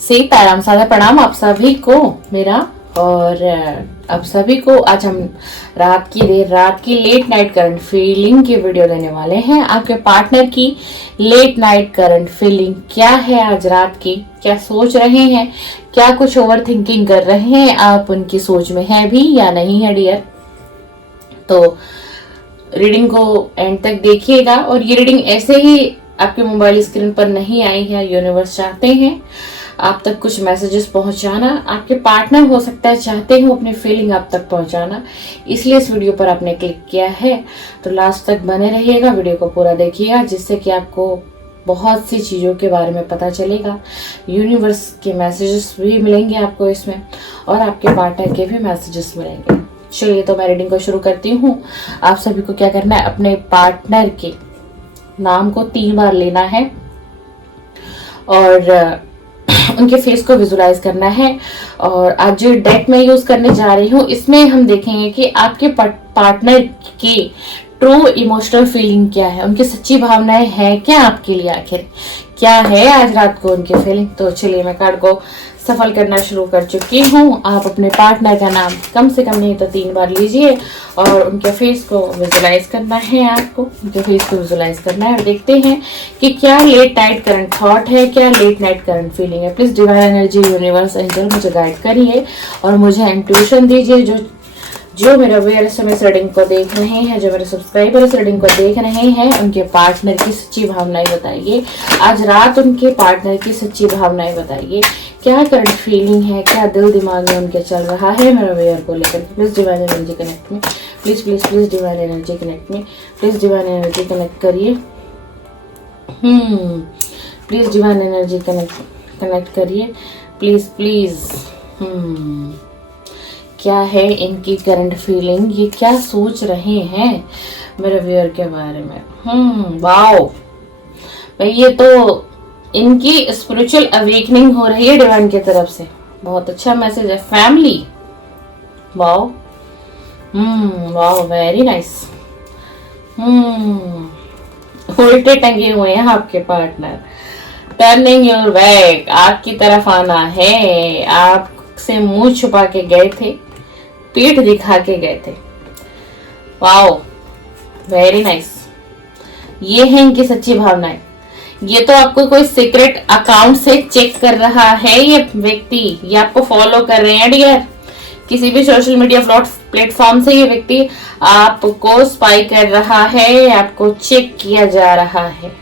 सीताराम सादा प्रणाम आप सभी को मेरा। और आप सभी को आज हम रात की लेट नाइट करंट फीलिंग की वीडियो देने वाले हैं। आपके पार्टनर की लेट नाइट करंट फीलिंग क्या है, आज रात की क्या सोच रहे हैं, क्या कुछ ओवर थिंकिंग कर रहे हैं, आप उनकी सोच में है भी या नहीं है डियर। तो रीडिंग को एंड तक देखिएगा। और ये रीडिंग ऐसे ही आपके मोबाइल स्क्रीन पर नहीं आई है, यूनिवर्स चाहते हैं आप तक कुछ मैसेजेस पहुंचाना। आपके पार्टनर हो सकता है चाहते हो अपनी फीलिंग आप तक पहुंचाना, इसलिए इस वीडियो पर आपने क्लिक किया है। तो लास्ट तक बने रहिएगा, वीडियो को पूरा देखिएगा, जिससे कि आपको बहुत सी चीज़ों के बारे में पता चलेगा। यूनिवर्स के मैसेजेस भी मिलेंगे आपको इसमें, और आपके पार्टनर के भी मैसेजेस मिलेंगे। चलिए तो मैं रीडिंग को शुरू करती हूँ। आप सभी को क्या करना है, अपने पार्टनर के नाम को 3 बार लेना है और उनके फेस को विजुलाइज करना है। और आज जो डेक में यूज करने जा रही हूँ, इसमें हम देखेंगे कि आपके पार्टनर की ट्रू इमोशनल फीलिंग क्या है, उनकी सच्ची भावनाएं हैं क्या आपके लिए, आखिर क्या है आज रात को उनकी फीलिंग। तो चलिए मैं कार्ड को सफल करना शुरू कर चुकी हूँ। आप अपने पार्टनर का नाम कम से कम नहीं तो 3 बार लीजिए और उनके फेस को विजुलाइज करना है। आपको उनके फेस को विजुलाइज करना है और देखते हैं कि क्या लेट नाइट करंट थॉट है, क्या लेट नाइट करंट फीलिंग है। Please divine energy, universe, angel मुझे गाइड करिए और मुझे इंट्यूशन दीजिए। जो मेरे व्यूअर्स इस रीडिंग को देख रहे हैं, जो मेरे सब्सक्राइबर इस रीडिंग को देख रहे हैं, उनके पार्टनर की सच्ची भावनाएं बताइए। आज रात उनके पार्टनर की सच्ची भावनाएं बताइए, क्या करंट फीलिंग है, क्या दिल दिमाग में उनके चल रहा है मेरे व्यूअर को लेकर। प्लीज डिवाइन एनर्जी कनेक्ट में, please please please divine energy connect में, प्लीज डिवाइन एनर्जी कनेक्ट करिए। प्लीज डिवाइन एनर्जी कनेक्ट करिए, प्लीज प्लीज। क्या है इनकी करंट फीलिंग, ये क्या सोच रहे हैं मेरे व्यूअर के बारे में। वाओ भाई, ये तो इनकी स्पिरिचुअल अवेकनिंग हो रही है डिवाइन की तरफ से। बहुत अच्छा मैसेज है। Family, wow, wow, very nice. उल्टे टंगे हुए हैं आपके पार्टनर, टर्निंग योर बैक, आपकी तरफ आना है। आपसे मुंह छुपा के गए थे, पीठ दिखा के गए थे। Wow, very nice. ये है इनकी सच्ची भावनाएं। ये तो आपको कोई सीक्रेट अकाउंट से चेक कर रहा है ये व्यक्ति, ये आपको फॉलो कर रहे हैं डियर। किसी भी सोशल मीडिया प्लेटफॉर्म से ये व्यक्ति आपको स्पाई कर रहा है, आपको चेक किया जा रहा है।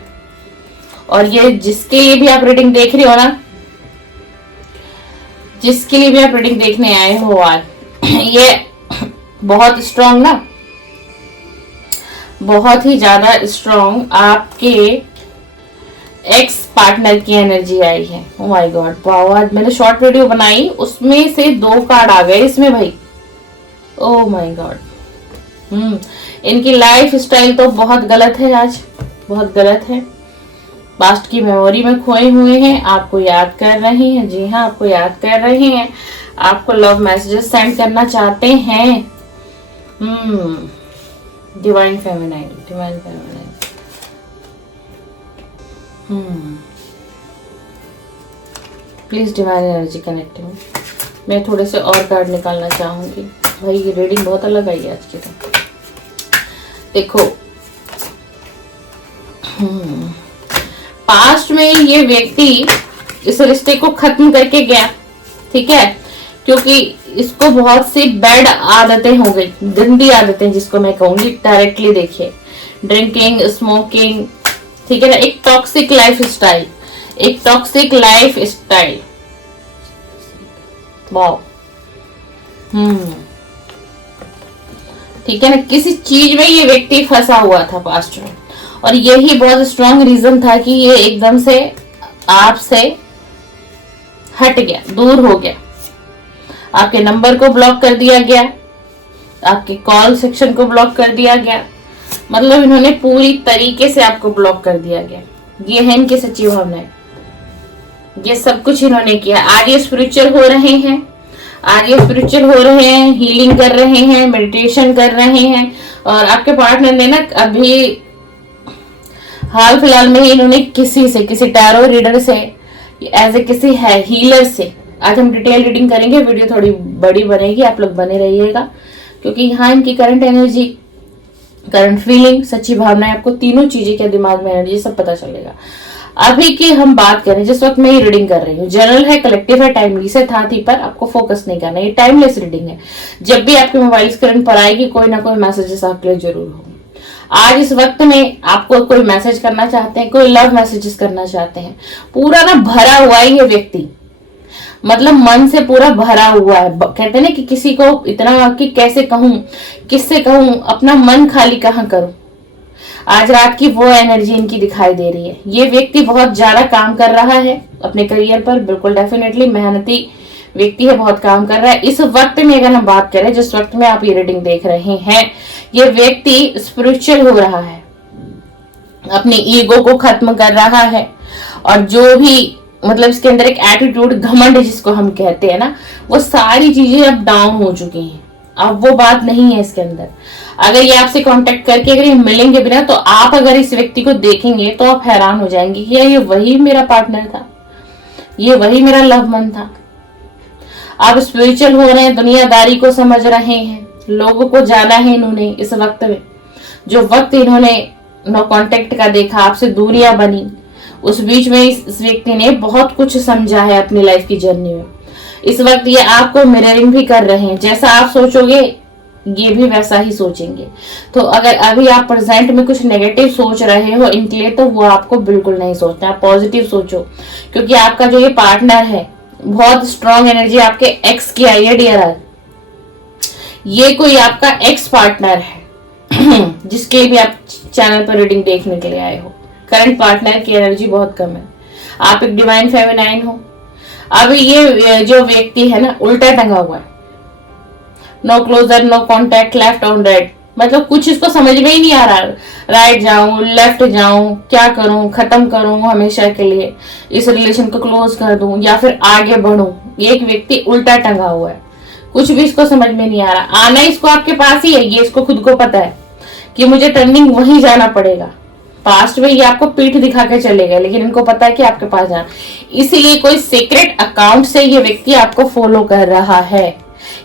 और ये जिसके लिए भी आप रीडिंग देख रहे हो ना, जिसके लिए भी आप रीडिंग देखने आए हो आज, ये बहुत स्ट्रांग ना, बहुत ही ज्यादा स्ट्रांग आपके एक्स पार्टनर की एनर्जी आई है। ओ माय गॉड, वाओ, आज मैंने शॉर्ट वीडियो बनाई, उसमें से 2 कार्ड आ गए इसमें भाई। Oh my God. इनकी लाइफ स्टाइल तो बहुत गलत है आज, बहुत गलत है। पास्ट की मेमोरी में खोए हुए हैं, आपको याद कर रहे हैं। जी हाँ, आपको याद कर रहे हैं, आपको लव मैसेजेस सेंड करना चाहते हैं। Divine feminine, divine feminine. Please divine energy connecting. मैं थोड़े से और कार्ड निकालना चाहूंगी भाई, ये रीडिंग बहुत अलग आई है आज की। तो देखो, पास्ट में ये व्यक्ति इस रिश्ते को खत्म करके गया, ठीक है, क्योंकि इसको बहुत सी बैड आदतें हो गई, गंदी आदतें जिसको मैं कहूंगी। डायरेक्टली देखिए, ड्रिंकिंग, स्मोकिंग, ठीक है ना, एक टॉक्सिक लाइफ स्टाइल, एक टॉक्सिक लाइफ स्टाइल। वाओ, ठीक है ना, किसी चीज में ये व्यक्ति फंसा हुआ था पास्ट में, और यही बहुत स्ट्रांग रीजन था कि ये एकदम से आपसे हट गया, दूर हो गया। आपके नंबर को ब्लॉक कर दिया गया, आपके कॉल सेक्शन को ब्लॉक कर दिया गया, मतलब इन्होंने पूरी तरीके से आपको ब्लॉक कर दिया गया। ये है इनकी सच्ची भावनाएं, ये सब कुछ इन्होंने किया। आज ये स्पिरिचुअल हो रहे हैं, आज ये स्पिरिचुअल हो रहे हैं, हीलिंग कर रहे हैं, मेडिटेशन कर रहे हैं। और आपके पार्टनर ने ना अभी हाल फिलहाल में ही इन्होंने किसी टैरो रीडर से एज ए किसी है हीलर से। आज हम डिटेल रीडिंग करेंगे, वीडियो थोड़ी बड़ी बनेगी, आप लोग बने रहिएगा, क्योंकि यहाँ इनकी करंट एनर्जी, करंट फीलिंग, सच्ची भावनाएं, आपको तीनों चीजें क्या दिमाग में एनर्जी सब पता चलेगा। अभी की हम बात करें, जिस वक्त मैं ये रीडिंग कर रही हूँ, जनरल है, कलेक्टिव है, टाइमली से था थी, पर आपको फोकस नहीं करना, ये टाइमलेस रीडिंग है। जब भी आपके मोबाइल स्क्रीन पर आएगी, कोई ना कोई मैसेजेस आपके लिए जरूर होंगे। आज इस वक्त में आपको कोई मैसेज करना चाहते हैं, कोई लव मैसेजेस करना चाहते हैं, पूरा ना भरा हुआ है ये व्यक्ति, मतलब मन से पूरा भरा हुआ है। कहते हैं ना कि किसी को इतना कि कैसे कहूं, किससे कहूं, अपना मन खाली कहाँ करूं। आज रात की वो एनर्जी इनकी दिखाई दे रही है। ये व्यक्ति बहुत ज्यादा काम कर रहा है अपने करियर पर, बिल्कुल डेफिनेटली मेहनती व्यक्ति है, बहुत काम कर रहा है। इस वक्त में अगर हम बात करें, जिस वक्त में आप ये रीडिंग देख रहे हैं, ये व्यक्ति स्पिरिचुअल हो रहा है, अपनी ईगो को खत्म कर रहा है, और जो भी मतलब इसके अंदर एक एटीट्यूड, घमंड जिसको हम कहते हैं ना, वो सारी चीजें अब डाउन हो चुकी हैं। अब वो बात नहीं है इसके अंदर। अगर ये आपसे कांटेक्ट करके अगर ये मिलेंगे भी ना, तो आप अगर इस व्यक्ति को देखेंगे तो आप हैरान हो जाएंगे कि ये वही मेरा पार्टनर था, ये वही मेरा लव मन था। आप स्पिरिचुअल हो रहे हैं, दुनियादारी को समझ रहे हैं, लोगों को जाना है इन्होंने। इस वक्त में जो वक्त इन्होंने नो कांटेक्ट का देखा, आपसे दूरियां बनी, उस बीच में इस व्यक्ति ने बहुत कुछ समझा है अपनी लाइफ की जर्नी में। इस वक्त ये आपको मिररिंग भी कर रहे हैं, जैसा आप सोचोगे ये भी वैसा ही सोचेंगे। तो अगर अभी आप प्रेजेंट में कुछ नेगेटिव सोच रहे हो इनके लिए, तो वो आपको बिल्कुल नहीं सोचना, आप पॉजिटिव सोचो, क्योंकि आपका जो ये पार्टनर है, बहुत स्ट्रॉन्ग एनर्जी आपके एक्स की आई है डियर। ये कोई आपका एक्स पार्टनर है जिसके लिए भी आप चैनल पर रीडिंग देखने के लिए आए हो। करंट पार्टनर की एनर्जी बहुत कम है, आप एक डिवाइन फेमिनाइन हो। अभी ये जो व्यक्ति है ना, उल्टा टंगा हुआ है, no closure, no contact, left on right, मतलब कुछ इसको समझ में ही नहीं आ रहा, राइट जाऊं, लेफ्ट जाऊं, क्या करूं, खत्म करूं हमेशा के लिए, इस रिलेशन को क्लोज कर दूं या फिर आगे बढ़ूं। एक व्यक्ति उल्टा टंगा हुआ है, कुछ भी इसको समझ में नहीं आ रहा। आना इसको आपके पास ही है, ये इसको खुद को पता है कि मुझे टर्निंग वहीं जाना पड़ेगा। पास्ट में ये आपको पीठ दिखा के चलेगा, लेकिन इनको पता है कि आपके पास जाना, इसीलिए कोई सीक्रेट अकाउंट से ये व्यक्ति आपको फॉलो कर रहा है।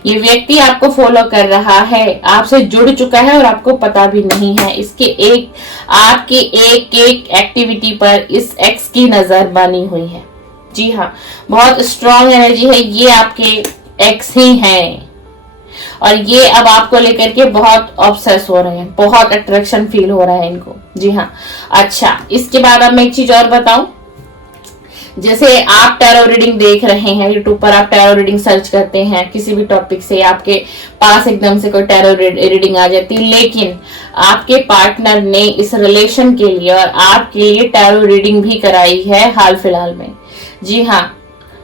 ये व्यक्ति आपको फॉलो कर रहा है, आपसे जुड़ चुका है और आपको पता भी नहीं है। इसके आपकी एक एक एक्टिविटी पर इस एक्स की नजर बनी हुई है। जी हाँ, बहुत स्ट्रॉन्ग एनर्जी है, ये आपके एक्स ही हैं, और ये अब आपको लेकर के बहुत ऑब्सेस हो रहे हैं, बहुत अट्रैक्शन फील हो रहा है इनको। जी हाँ, अच्छा, इसके बाद अब मैं एक चीज और बताऊं। जैसे आप टैरो रीडिंग देख रहे हैं, यूट्यूब पर आप टैरो रीडिंग सर्च करते हैं, किसी भी टॉपिक से आपके पास एकदम से कोई टैरो रीडिंग आ जाती है, लेकिन आपके पार्टनर ने इस रिलेशन के लिए और आपके लिए टैरो रीडिंग भी कराई है हाल फिलहाल में। जी हाँ,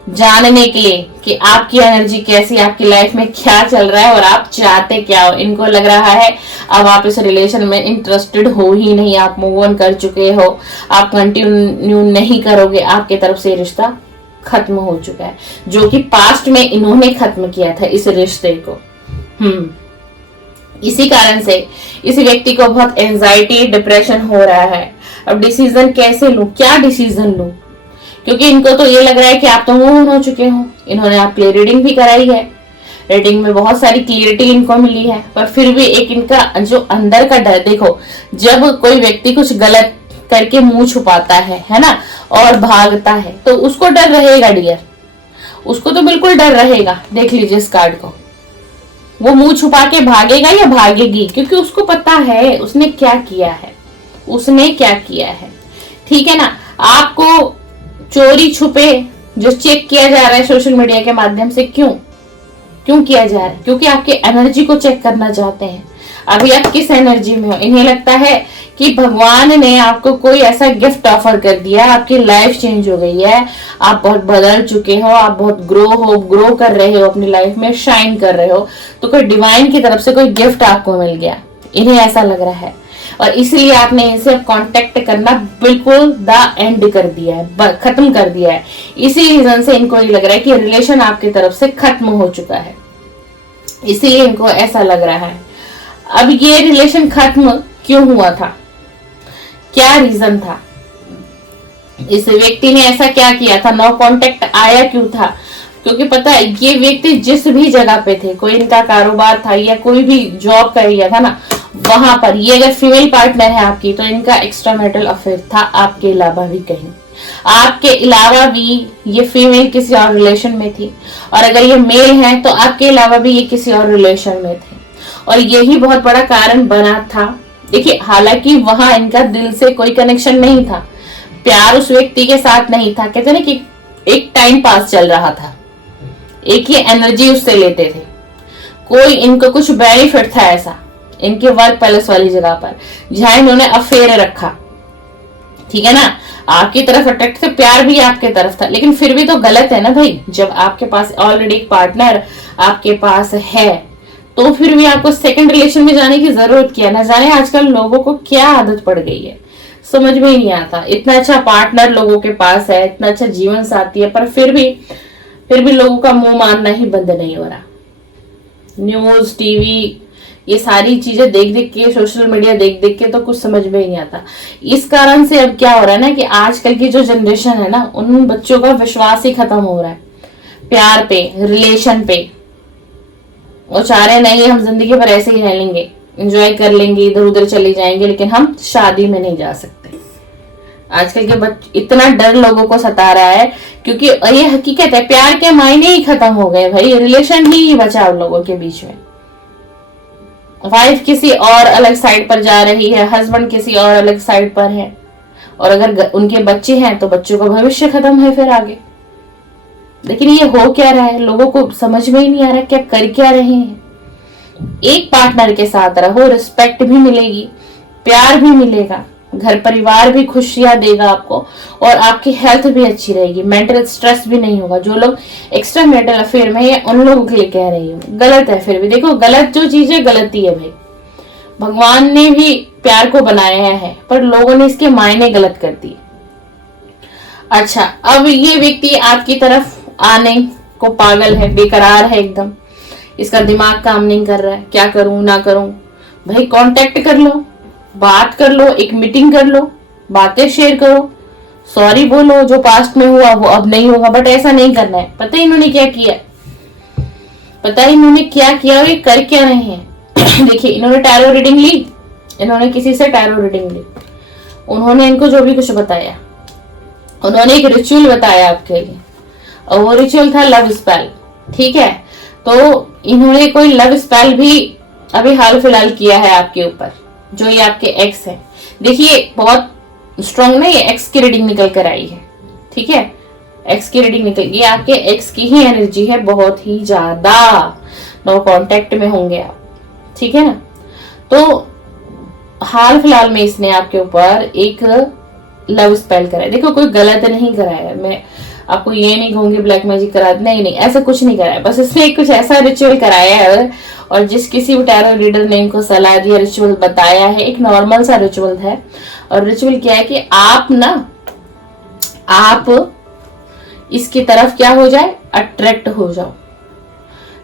जानने के लिए कि आपकी एनर्जी कैसी, आपकी लाइफ में क्या चल रहा है और आप चाहते क्या हो। इनको लग रहा है अब आप इस रिलेशन में इंटरेस्टेड हो ही नहीं, आप मूव ऑन कर चुके हो, आप कंटिन्यू नहीं करोगे, आपके तरफ से रिश्ता खत्म हो चुका है, जो कि पास्ट में इन्होंने खत्म किया था इस रिश्ते को। इसी कारण से इस व्यक्ति को बहुत एंजाइटी, डिप्रेशन हो रहा है। अब डिसीजन कैसे लूं, क्या डिसीजन लूं, क्योंकि इनको तो ये लग रहा है कि आप तो मूव ऑन हो चुके हो। इन्होंने आपके रीडिंग भी कराई है, रीडिंग में बहुत सारी क्लियरिटी इनको मिली है, पर फिर भी एक इनका जो अंदर का डर, देखो जब कोई व्यक्ति कुछ गलत करके मुंह छुपाता है ना, और भागता है, तो उसको डर रहेगा डियर, उसको तो बिल्कुल डर रहेगा। देख लीजिए इस कार्ड को, वो मुंह छुपा के भागेगा या भागेगी, क्योंकि उसको पता है उसने क्या किया है, उसने क्या किया है। ठीक है ना, आपको चोरी छुपे जो चेक किया जा रहा है सोशल मीडिया के माध्यम से, क्यों किया जा रहा है? क्योंकि आपके एनर्जी को चेक करना चाहते हैं। अभी आप किस एनर्जी में हो, इन्हें लगता है कि भगवान ने आपको कोई ऐसा गिफ्ट ऑफर कर दिया, आपकी लाइफ चेंज हो गई है, आप बहुत बदल चुके हो, आप बहुत ग्रो कर रहे हो अपनी लाइफ में, शाइन कर रहे हो, तो कोई डिवाइन की तरफ से कोई गिफ्ट आपको मिल गया, इन्हें ऐसा लग रहा है, और इसलिए आपने इनसे कांटेक्ट करना बिल्कुल द एंड कर दिया है, खत्म कर दिया है। इसी रीजन से इनको ये लग रहा है कि रिलेशन आपकी तरफ से खत्म हो चुका है, इसीलिए इनको ऐसा लग रहा है। अब ये रिलेशन खत्म क्यों हुआ था, क्या रीजन था, इस व्यक्ति ने ऐसा क्या किया था, नो कांटेक्ट आया क्यों था? क्योंकि पता है ये व्यक्ति जिस भी जगह पे थे, कोई इनका कारोबार था या कोई भी जॉब कर लिया था ना, वहां पर ये अगर फीमेल पार्टनर है आपकी, तो इनका एक्स्ट्रा मैरिटल अफेयर था आपके अलावा भी कहीं। आपके अलावा भी ये फीमेल किसी और रिलेशन में थी, और अगर ये मेल है तो आपके अलावा भी ये किसी और रिलेशन में थे, और यही बहुत बड़ा कारण बना था। देखिए, हालांकि वहां इनका दिल से कोई कनेक्शन नहीं था, प्यार उस व्यक्ति के साथ नहीं था, कहते ना कि एक टाइम पास चल रहा था, एक ही एनर्जी उससे लेते थे, कोई इनको कुछ बेनिफिट था ऐसा इनके वर्क पैलेस वाली जगह पर जहां इन्होंने अफेयर रखा, ठीक है ना। आपकी तरफ अट्रैक्ट थे, प्यार भी आपके तरफ था, लेकिन फिर भी तो गलत है ना भाई। जब आपके पास ऑलरेडी एक पार्टनर आपके पास है, तो फिर भी आपको सेकंड रिलेशन में जाने की जरूरत क्या? ना जाने आजकल लोगों को क्या आदत पड़ गई है, समझ में ही नहीं आता। इतना अच्छा पार्टनर लोगों के पास है, इतना अच्छा जीवन साथी है, पर फिर भी लोगों का मुंह मानना ही बंद नहीं हो रहा। न्यूज, टीवी, ये सारी चीजें देख देख के, सोशल मीडिया देख देख के तो कुछ समझ में ही नहीं आता। इस कारण से अब क्या हो रहा है ना कि आजकल की जो जनरेशन है ना, उन बच्चों का विश्वास ही खत्म हो रहा है प्यार पे, रिलेशन पे। वो चाह रहे नहीं हम जिंदगी भर ऐसे ही रह लेंगे, एंजॉय कर लेंगे, इधर उधर चले जाएंगे, लेकिन हम शादी में नहीं जा सकते। आजकल के बच्चे, इतना डर लोगों को सता रहा है, क्योंकि ये हकीकत है, प्यार के मायने ही खत्म हो गए भाई, रिलेशन ही बचा उन लोगों के बीच में। वाइफ किसी और अलग साइड पर जा रही है, हस्बैंड किसी और अलग साइड पर है, और अगर उनके बच्चे हैं तो बच्चों का भविष्य खत्म है फिर आगे। लेकिन ये हो क्या रहा है, लोगों को समझ में ही नहीं आ रहा क्या कर क्या रहे हैं। एक पार्टनर के साथ रहो, रिस्पेक्ट भी मिलेगी, प्यार भी मिलेगा, घर परिवार भी खुशियां देगा आपको, और आपकी हेल्थ भी अच्छी रहेगी, मेंटल स्ट्रेस भी नहीं होगा। जो लोग एक्स्ट्रा मैरिटल अफेयर में है उन लोगों के लिए कह रही हूँ, गलत है। फिर भी देखो, गलत जो चीज है गलती है भाई। भगवान ने भी प्यार को बनाया है, पर लोगों ने इसके मायने गलत कर दिए। अच्छा, अब ये व्यक्ति आपकी तरफ आने को पागल है, बेकरार है एकदम, इसका दिमाग काम नहीं कर रहा है, क्या करूं ना करूं। भाई कांटेक्ट कर लो, बात कर लो, एक मीटिंग कर लो, बातें शेयर करो, सॉरी बोलो, जो पास्ट में हुआ वो अब नहीं होगा। बट ऐसा नहीं करना है। पता है इन्होंने क्या किया, पता है इन्होंने क्या किया और ये कर क्या रहे हैं। देखिए, इन्होंने टैरो रीडिंग ली, इन्होंने किसी से टैरो रीडिंग ली, उन्होंने इनको जो भी कुछ बताया, उन्होंने एक रिचुअल बताया आपके लिए, और वो रिचुअल था लव स्पेल, ठीक है। तो इन्होंने कोई लव स्पेल भी अभी हाल फिलहाल किया है आपके ऊपर, जो ये आपके एक्स है। देखिए, बहुत स्ट्रॉन्ग ना ये एक्स की रीडिंग निकल कर आई है, ठीक है, एक्स की रीडिंग निकल, ये आपके एक्स की ही एनर्जी है, बहुत ही ज्यादा नो कांटेक्ट में होंगे आप, ठीक है ना। तो हाल फिलहाल में इसने आपके ऊपर एक लव स्पेल कराया। देखो, कोई गलत नहीं कराया, मैं आपको ये नहीं कहूंगी ब्लैक मैजिक करा, नहीं, ऐसा कुछ नहीं कराया, बस इसने कुछ ऐसा रिचुअल कराया है, और जिस किसी भी टैरो रीडर ने इनको सलाह दिया, रिचुअल बताया है, एक नॉर्मल सा रिचुअल है। और रिचुअल क्या है कि आप इसकी तरफ क्या हो जाए, अट्रैक्ट हो जाओ,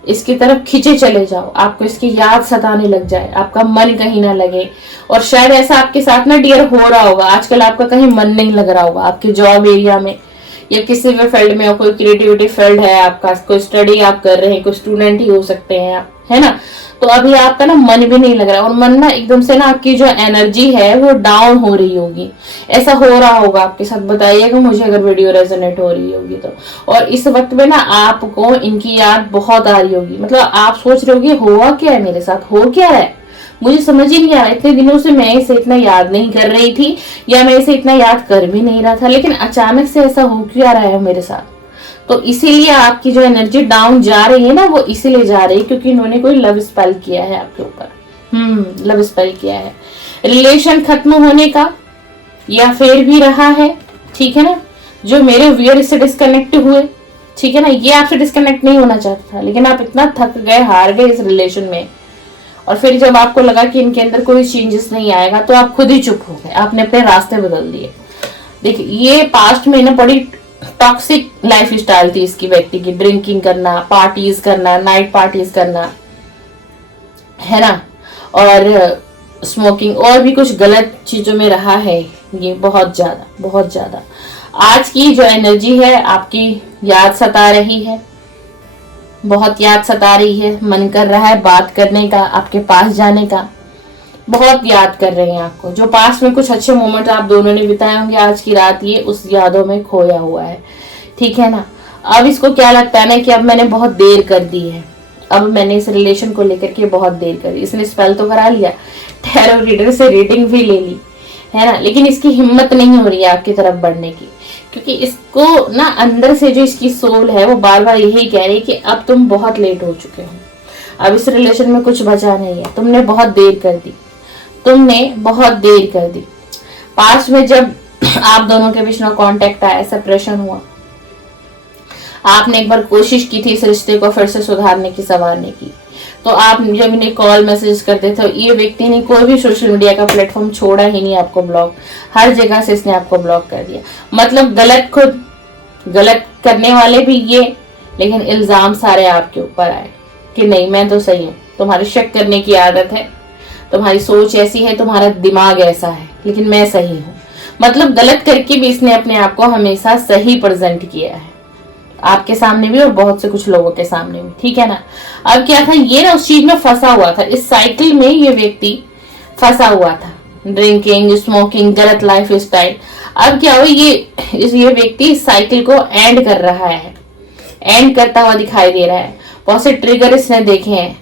इसकी तरफ खींचे चले जाओ, आपको इसकी याद सताने लग जाए, आपका मन कहीं ना लगे। और शायद ऐसा आपके साथ ना डियर हो रहा होगा, आजकल आपका कहीं मन नहीं लग रहा होगा, आपके जॉब एरिया में या किसी भी फील्ड में, कोई क्रिएटिविटी फील्ड है आपका, कोई स्टडी आप कर रहे हैं, कोई स्टूडेंट ही हो सकते हैं आप, है ना। तो अभी आपका ना मन भी नहीं लग रहा, और मन ना एकदम से ना आपकी जो एनर्जी है वो डाउन हो रही होगी, ऐसा हो रहा होगा आपके साथ। बताइएगा मुझे अगर वीडियो रेजोनेट हो रही होगी तो। और इस वक्त में ना आपको इनकी याद बहुत आ रही होगी, मतलब आप सोच रहे होगे हुआ क्या है मेरे साथ, हो क्या है, मुझे समझ ही नहीं आ रहा, इतने दिनों से मैं इसे इतना याद नहीं कर रही थी, या मैं इसे इतना याद कर भी नहीं रहा था, लेकिन अचानक से ऐसा हो क्यों रहा है मेरे साथ। तो इसीलिए आपकी जो एनर्जी डाउन जा रही है ना, वो इसीलिए जा रही है क्योंकि इन्होंने कोई लव स्पेल किया है आपके ऊपर। लव स्पेल किया है, रिलेशन खत्म होने का या फिर भी रहा है, ठीक है ना। जो मेरे व्यूअर इससे डिस्कनेक्ट हुए, ठीक है ना, ये आपसे डिस्कनेक्ट नहीं होना चाहता था, लेकिन आप इतना थक गए, हार गए इस रिलेशन में, और फिर जब आपको लगा कि इनके अंदर कोई चेंजेस नहीं आएगा, तो आप खुद ही चुप हो गए, आपने अपने रास्ते बदल दिए। देखिए, ये पास्ट में ना बड़ी टॉक्सिक लाइफ स्टाइल थी इसकी, व्यक्ति की, ड्रिंकिंग करना, पार्टीज करना, नाइट पार्टीज करना, है ना, और स्मोकिंग, और भी कुछ गलत चीजों में रहा है ये, बहुत ज्यादा। आज की जो एनर्जी है, आपकी याद सता रही है, बहुत याद सता रही है, मन कर रहा है बात करने का, आपके पास जाने का, बहुत याद कर रहे हैं आपको। जो पास में कुछ अच्छे मोमेंट आप दोनों ने बिताए होंगे, आज की रात ये उस यादों में खोया हुआ है, ठीक है ना। अब इसको क्या लगता है ना कि अब मैंने बहुत देर कर दी है, अब मैंने इस रिलेशन को लेकर के बहुत देर कर दी। इसने स्पेल तो करा लिया, टैरो रीडर से रीडिंग भी ले ली है ना, लेकिन इसकी हिम्मत नहीं हो रही है आपकी तरफ बढ़ने की, क्योंकि इसको ना अंदर से जो इसकी सोल है वो बार बार यही कह रही है कि अब तुम बहुत लेट हो चुके हो, अब इस रिलेशन में कुछ बचा नहीं है, तुमने बहुत देर कर दी, तुमने बहुत देर कर दी। पास्ट में जब आप दोनों के बीच में कांटेक्ट आया, सेपरेशन हुआ, आपने एक बार कोशिश की थी इस रिश्ते को फिर से सुधारने की, संवारने की, तो आप जब इन्हें कॉल मैसेज करते थे, ये व्यक्ति ने कोई भी सोशल मीडिया का प्लेटफॉर्म छोड़ा ही नहीं, आपको ब्लॉक, हर जगह से इसने आपको ब्लॉक कर दिया। मतलब गलत खुद, गलत करने वाले भी ये, लेकिन इल्जाम सारे आपके ऊपर आए कि नहीं मैं तो सही हूँ, तुम्हारी शक करने की आदत है, तुम्हारी सोच ऐसी है, तुम्हारा दिमाग ऐसा है, लेकिन मैं सही हूँ। मतलब गलत करके भी इसने अपने आप को हमेशा सही प्रेजेंट किया है, आपके सामने भी और बहुत से कुछ लोगों के सामने भी, ठीक है ना। अब क्या था, ये ना उस चीज में फंसा हुआ था, इस साइकिल में ये व्यक्ति फंसा हुआ था, ड्रिंकिंग, स्मोकिंग, गलत लाइफ स्टाइल। अब क्या हुआ, ये व्यक्ति इस साइकिल को एंड कर रहा है, एंड करता हुआ दिखाई दे रहा है। बहुत से ट्रिगर इसने देखे हैं,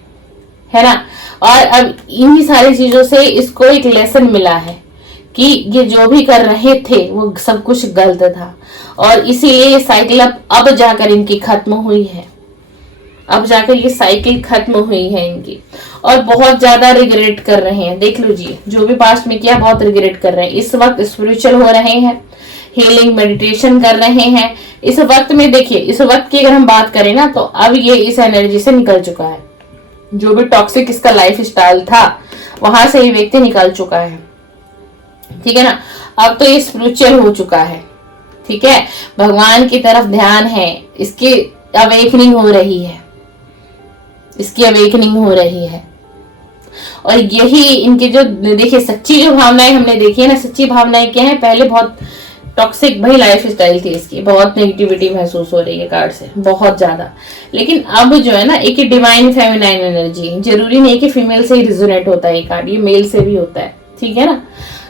है ना, और अब इन्हीं सारी चीजों से इसको एक लेसन मिला है कि ये जो भी कर रहे थे वो सब कुछ गलत था, और इसीलिए ये साइकिल अब जाकर इनकी खत्म हुई है, अब जाकर ये साइकिल खत्म हुई है इनकी, और बहुत ज्यादा रिग्रेट कर रहे हैं। देख लीजिए, जो भी पास्ट में किया बहुत रिग्रेट कर रहे हैं। इस वक्त स्पिरिचुअल हो रहे हैं, हीलिंग मेडिटेशन कर रहे हैं इस वक्त में। देखिए, इस वक्त की अगर हम बात करें ना, तो अब ये इस एनर्जी से निकल चुका है, जो भी टॉक्सिक इसका लाइफ स्टाइल था वहां से ये व्यक्ति निकल चुका है, ठीक है ना। अब तो ये स्पिरिचुअल हो चुका है, ठीक है, भगवान की तरफ ध्यान है, इसकी अवेकनिंग हो रही है, इसकी अवेकनिंग हो रही है। और यही इनके जो देखिए सच्ची जो भावनाएं हमने देखी है ना, सच्ची भावनाएं क्या है, पहले बहुत टॉक्सिक भाई लाइफ स्टाइल थी इसकी, बहुत नेगेटिविटी महसूस हो रही है कार्ड से, बहुत ज्यादा। लेकिन अब जो है ना, एक डिवाइन फेमिनाइन एनर्जी, जरूरी नहीं कि फीमेल से ही रिजोनेट होता है ये कार्ड, ये मेल से भी होता है, ठीक है ना।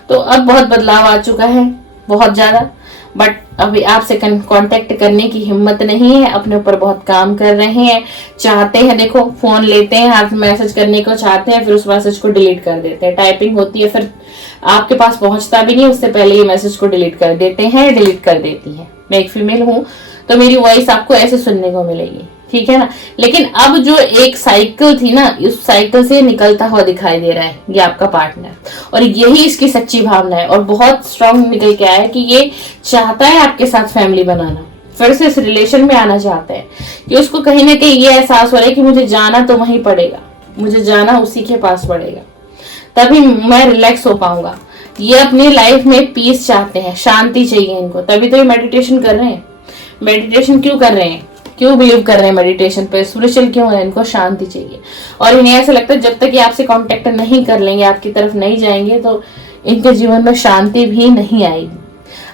तो अब बहुत बदलाव आ चुका है, बहुत ज्यादा, बट अभी आपसे कांटेक्ट करने की हिम्मत नहीं है, अपने ऊपर बहुत काम कर रहे हैं, चाहते हैं, देखो फोन लेते हैं, आप मैसेज करने को चाहते हैं, फिर उस मैसेज को डिलीट कर देते हैं, टाइपिंग होती है, फिर आपके पास पहुंचता भी नहीं, उससे पहले ये मैसेज को डिलीट कर देते हैं, डिलीट कर देती है। मैं एक फीमेल हूं तो मेरी वॉइस आपको ऐसे सुनने को मिलेगी, ठीक है ना। लेकिन अब जो एक साइकिल थी ना, उस साइकिल से निकलता हुआ दिखाई दे रहा है ये आपका पार्टनर, और यही इसकी सच्ची भावना है, और बहुत स्ट्रांग निकल के आया है कि ये चाहता है आपके साथ फैमिली बनाना, फिर से इस रिलेशन में आना चाहता है, कि उसको कहीं ना कहीं ये एहसास हो रहा है कि मुझे जाना तो वहीं पड़ेगा, मुझे जाना उसी के पास पड़ेगा, तभी मैं रिलैक्स हो पाऊंगा। ये अपनी लाइफ में पीस चाहते हैं, शांति चाहिए इनको, तभी तो ये मेडिटेशन कर रहे हैं। मेडिटेशन क्यों कर रहे हैं, क्यों बिलीव कर रहे हैं मेडिटेशन पे, स्पिरिचुअल क्यों है, इनको शांति चाहिए। और इन्हें ऐसा लगता है जब तक ये आपसे कांटेक्ट नहीं कर लेंगे, आपकी तरफ नहीं जाएंगे, तो इनके जीवन में शांति भी नहीं आएगी।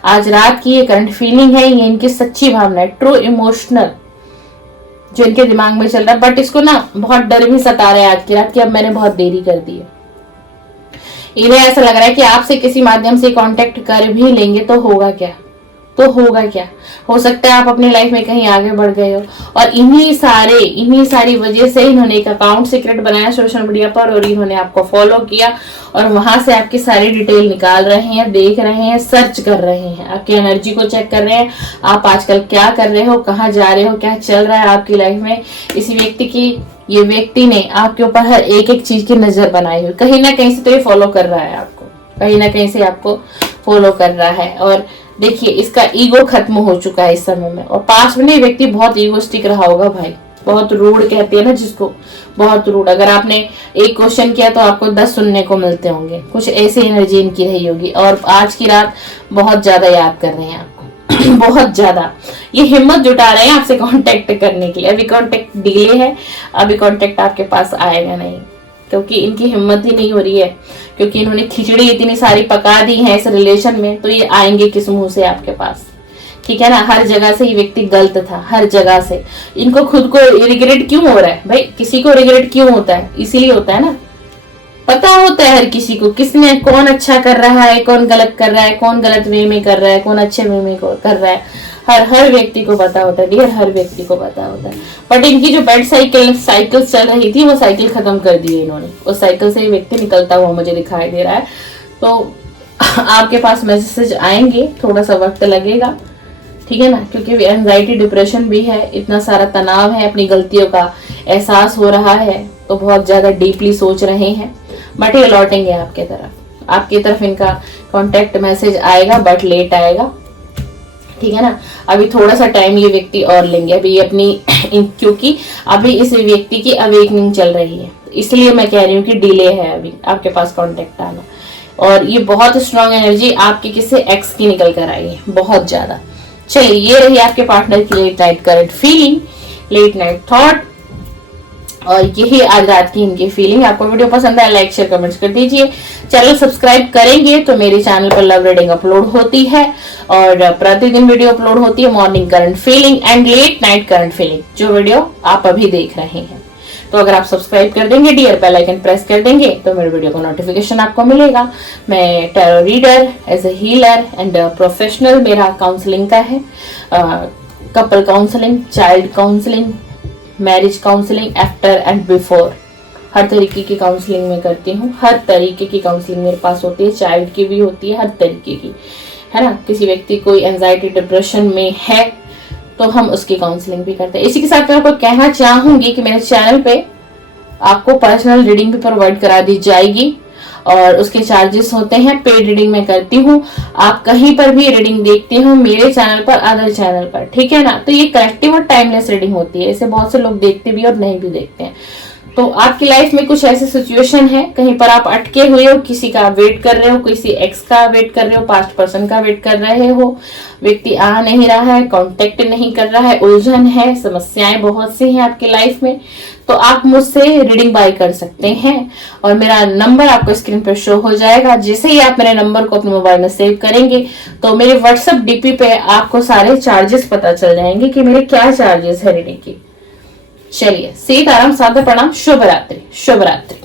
आज रात की ये करंट फीलिंग है, ये इनकी सच्ची भावना है, ट्रू इमोशनल जो इनके दिमाग में चल रहा है। बट इसको ना बहुत डर भी सता रहा है आज की रात कि अब मैंने बहुत देरी कर दी है। इन्हें ऐसा लग रहा है कि आपसे किसी माध्यम से कांटेक्ट कर भी लेंगे तो होगा क्या, तो होगा क्या, हो सकता है आप अपनी लाइफ में कहीं आगे बढ़ गए हो, और इन्हीं सारी वजह से इन्होंने एक अकाउंट सीक्रेट बनाया सोशल मीडिया पर, और इन्होंने आपको फॉलो किया, और वहां से आपकी सारी डिटेल निकाल रहे हैं, देख रहे हैं, सर्च कर रहे हैं, आपकी एनर्जी को चेक कर रहे हैं, आप आजकल क्या कर रहे हो, कहाँ जा रहे हो, क्या चल रहा है आपकी लाइफ में। इस ये व्यक्ति ने आपके ऊपर हर एक एक चीज की नजर बनाई हुई, कहीं ना कहीं से तो ये फॉलो कर रहा है आपको, कहीं ना कहीं से आपको फॉलो कर रहा है। और देखिए, इसका ईगो खत्म हो चुका है इस समय में, और पास में ये व्यक्ति बहुत ईगोस्टिक रहा होगा भाई, बहुत रूड कहते हैं ना जिसको, बहुत रूड। अगर आपने एक क्वेश्चन किया तो आपको 10 सुनने को मिलते होंगे, कुछ ऐसी एनर्जी इनकी रही होगी। और आज की रात बहुत ज्यादा याद कर रहे हैं आपको बहुत ज्यादा, ये हिम्मत जुटा रहे हैं आपसे कांटेक्ट करने के लिए। अभी कांटेक्ट डिले है, अभी कांटेक्ट आपके पास आएगा नहीं, क्योंकि इनकी हिम्मत ही नहीं हो रही है, क्योंकि इन्होंने खिचड़ी इतनी सारी पका दी है इस रिलेशन में, तो ये आएंगे किस मुंह से आपके पास। ठीक है ना। हर जगह से ये व्यक्ति गलत था, हर जगह से। इनको खुद को रिग्रेट क्यों हो रहा है भाई? किसी को रिग्रेट क्यों होता है? इसीलिए होता है ना, पता होता है हर किसी को किसने कौन अच्छा कर रहा है, कौन गलत कर रहा है, कौन गलत वे में कर रहा है, कौन अच्छे वे में कर रहा है। हर व्यक्ति को पता होता है डियर, हर व्यक्ति को पता होता है। बट इनकी जो बैड साइकिल चल रही थी वो साइकिल खत्म कर दी है इन्होंने। उस साइकिल से ये व्यक्ति निकलता हुआ मुझे दिखाई दे रहा है। तो आपके पास मैसेज आएंगे, थोड़ा सा वक्त लगेगा, ठीक है ना, क्योंकि एंजाइटी डिप्रेशन भी है, इतना सारा तनाव है, अपनी गलतियों का एहसास हो रहा है, तो बहुत ज्यादा डीपली सोच रहे हैं। बट ये लौटेंगे आपकी तरफ इनका कांटेक्ट मैसेज आएगा, बट लेट आएगा, ठीक है ना। अभी थोड़ा सा टाइम ये व्यक्ति और लेंगे, अभी ये अपनी क्योंकि अभी इस व्यक्ति की अवेकनिंग चल रही है, इसलिए मैं कह रही हूँ कि डिले है अभी आपके पास कांटेक्ट आना। और ये बहुत स्ट्रांग एनर्जी आपके किसी एक्स की निकल कर आई है, बहुत ज्यादा। चलिए, ये रही आपके पार्टनर की late night current feeling, late night thought, और यही आज रात की इनकी फीलिंग। आपको वीडियो पसंद आया लाइक शेयर कमेंट्स कर दीजिए। चैनल सब्सक्राइब करेंगे तो मेरे चैनल पर लव रीडिंग अपलोड होती है और प्रतिदिन वीडियो अपलोड होती है, morning current feeling and let night current feeling, जो वीडियो आप अभी देख रहे हैं। तो अगर आप सब्सक्राइब कर देंगे डियर, बेल आइकन प्रेस कर देंगे तो मेरे वीडियो का नोटिफिकेशन आपको मिलेगा। मैं tarot reader, as a healer and professional, मेरा काउंसलिंग का है, couple counselling, child counselling, marriage counselling, after and before, हर तरीके की काउंसलिंग मैं करती हूँ। हर तरीके की काउंसलिंग मेरे पास होती है, चाइल्ड की भी होती है, हर तरीके की, है ना। किसी व्यक्ति कोई एंजाइटी डिप्रेशन में है तो हम उसकी काउंसलिंग भी करते हैं। इसी के साथ मैं आपको कहना चाहूंगी कि मेरे चैनल पे आपको पर्सनल रीडिंग भी प्रोवाइड करा दी जाएगी और उसके चार्जेस होते हैं। पेड रीडिंग मैं करती हूँ, आप कहीं पर भी रीडिंग देखते हो, मेरे चैनल पर, अदर चैनल पर, ठीक है ना। तो ये कलेक्टिव और टाइमलेस रीडिंग होती है, इसे बहुत से लोग देखते भी और नहीं भी देखते हैं। तो आपकी लाइफ में कुछ ऐसी सिचुएशन है, कहीं पर आप अटके हुए हो, किसी का वेट कर रहे हो, किसी एक्स का वेट कर रहे हो, पास्ट पर्सन का वेट कर रहे हो, व्यक्ति आ नहीं रहा है, कांटेक्ट नहीं कर रहा है, उलझन है, समस्याएं बहुत सी हैं आपकी लाइफ में, तो आप मुझसे रीडिंग बाय कर सकते हैं। और मेरा नंबर आपको स्क्रीन पर शो हो जाएगा। जैसे ही आप मेरे नंबर को अपने मोबाइल में सेव करेंगे तो मेरे व्हाट्सएप डीपी पे आपको सारे चार्जेस पता चल जाएंगे कि मेरे क्या चार्जेस है रीडिंग की। चलिए, सीताराम, सादर प्रणाम, शुभ रात्रि, शुभ रात्रि।